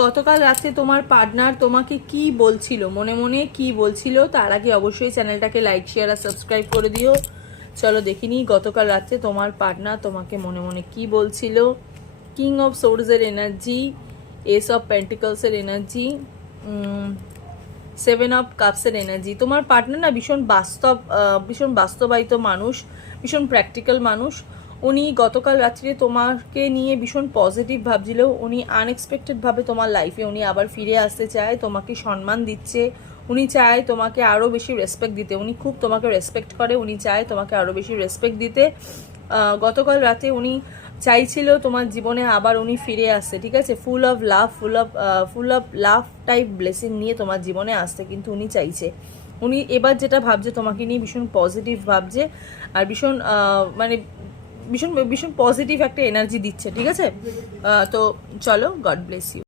গতকাল রাতে তোমার পার্টনার তোমাকে কি বলছিল, মনে মনে কি বলছিল, তার আগে অবশ্যই চ্যানেলটাকে লাইক শেয়ার আর সাবস্ক্রাইব করে দিও। চলো দেখিনি গতকাল রাতে তোমার পার্টনার তোমাকে মনে মনে কি বলছিল। কিং অফ সোর্ডসের এনার্জি, এস অফ পেন্টিকলসের এনার্জি, 7 অফ কাপসের এনার্জি। তোমার পার্টনার না ভীষণ বাস্তবায়িত মানুষ, ভীষণ প্র্যাকটিক্যাল মানুষ। উনি গতকাল রাত্রে তোমাকে নিয়ে ভীষণ পজিটিভ ভাবছিল। উনি আনএক্সপেক্টেডভাবে তোমার লাইফে উনি আবার ফিরে আসতে চায়, তোমাকে সম্মান দিচ্ছে। উনি চায় তোমাকে আরও বেশি রেসপেক্ট দিতে। উনি খুব তোমাকে রেসপেক্ট করে, উনি চায় তোমাকে আরও বেশি রেসপেক্ট দিতে। গতকাল রাতে উনি চাইছিল তোমার জীবনে আবার উনি ফিরে আসতে, ঠিক আছে, full of love type blessing নিয়ে তোমার জীবনে আসতে। কিন্তু উনি চাইছে, উনি এবার যেটা ভাবছে তোমাকে নিয়ে ভীষণ পজিটিভ ভাবছে, আর ভীষণ মানে ভীষণ ভীষণ পজিটিভ একটা এনার্জি দিচ্ছে, ঠিক আছে। তো চলো, গড ব্লেস ইউ।